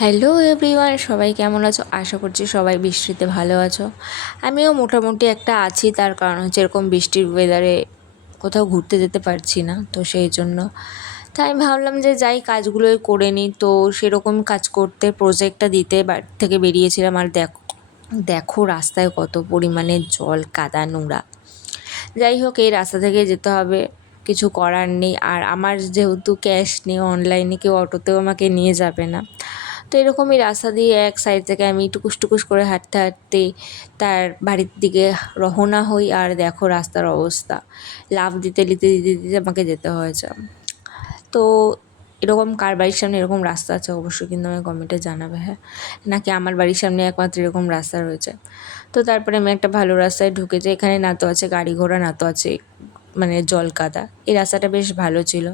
Hello everyone, সবাই কেমন আছো? আশা করছি সবাই বৃষ্টিতে ভালো আছো। আমিও মোটামুটি একটা আছি, তার কারণ হচ্ছে এরকম বৃষ্টির ওয়েদারে কোথাও ঘুরতে যেতে পারছি না, তো সেই জন্য তাই আমি ভাবলাম যে যাই কাজগুলোই করে নিই। তো সেরকম কাজ করতে প্রজেক্টটা দিতে বাড়ি থেকে বেরিয়েছিলাম। আর দেখো দেখো রাস্তায় কত পরিমাণে জল, কাদা, নোংরা। যাই হোক, এই রাস্তা থেকে যেতে হবে, কিছু করার নেই। আর আমার যেহেতু ক্যাশ নেই, অনলাইনে কেউ অটোতেও আমাকে নিয়ে যাবে না। তো এরকমই রাস্তা দিয়ে এক সাইড থেকে আমি টুকুস টুকুস করে হাঁটতে হাঁটতে তার বাড়ির দিকে রওনা হই। আর দেখো রাস্তার অবস্থা, লাফ দিতে দিতে দিতে দিতে আমাকে যেতে হয়েছে। তো এরকম কার বাড়ির সামনে এরকম রাস্তা আছে অবশ্যই কিন্তু আমাকে কমেন্টে জানাবে, হ্যাঁ, নাকি আমার বাড়ির সামনে একমাত্র এরকম রাস্তা রয়েছে। তো তারপরে আমি একটা ভালো রাস্তায় ঢুকেছি। এখানে না তো আছে গাড়ি ঘোড়া, না তো আছে মানে জল কাদা। এই রাস্তাটা বেশ ভালো ছিল।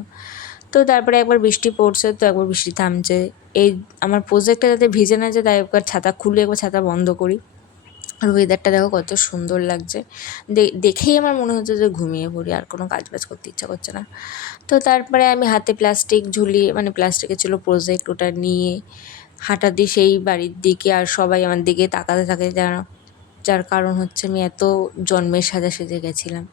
তো তারপরে একবার বৃষ্টি পড়ছে, তো একবার বৃষ্টি থামছে। এই আমার প্রজেক্টটা যাতে ভিজে না যায়, তাই একবার ছাতা খুলে একবার ছাতা বন্ধ করি। আর ওয়েদারটা দেখো কত সুন্দর লাগছে। দেখেই আমার মনে হচ্ছে যে ঘুমিয়ে পড়ি, আর কোনো কাজ বাজ করতে ইচ্ছা করছে না। তো তারপরে আমি হাতে প্লাস্টিক ঝুলিয়ে, মানে প্লাস্টিকের ছিল প্রজেক্ট, ওটা নিয়ে হাঁটা দিই সেই বাড়ির দিকে। আর সবাই আমার দিকে তাকাতে থাকে, যার কারণ হচ্ছে আমি এত জন্মের সাজা সেজে গেছিলাম।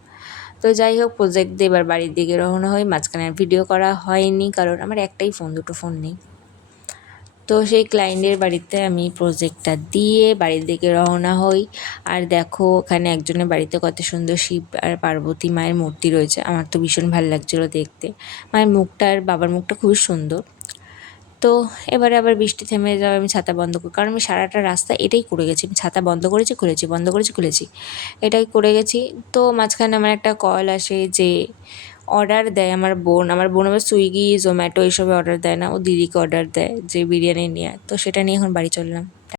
তো যাই হোক, প্রজেক্ট দিয়ে এবার বাড়ির দিকে রওনা হই। মাঝখানে ভিডিও করা হয়নি, কারণ আমার একটাই ফোন, দুটো ফোন নেই। তো সেই ক্লায়েন্টের বাড়িতে আমি প্রজেক্টটা দিয়ে বাড়ির দিকে রওনা হই। আর দেখো ওখানে একজনের বাড়িতে কত সুন্দর শিব আর পার্বতী মায়ের মূর্তি রয়েছে। আমার তো ভীষণ ভালো লাগছিলো দেখতে। মায়ের মুখটা আর বাবার মুখটা খুবই সুন্দর। তো এবারে আবার বৃষ্টি থেমে যাওয়ায় আমি ছাতা বন্ধ করি, কারণ আমি সারাটা রাস্তা এটাই করে গেছি। আমি ছাতা বন্ধ করেছি, খুলেছি, বন্ধ করেছি, খুলেছি, এটাই করে গেছি। তো মাঝখানে আমার একটা কল আসে যে অর্ডার দেয় আমার বোন আবার সুইগি, জোম্যাটো এইসবে অর্ডার দেয় না, ও দিদিকে অর্ডার দেয় যে বিরিয়ানি নিয়ে। তো সেটা নিয়ে এখন বাড়ি চললাম।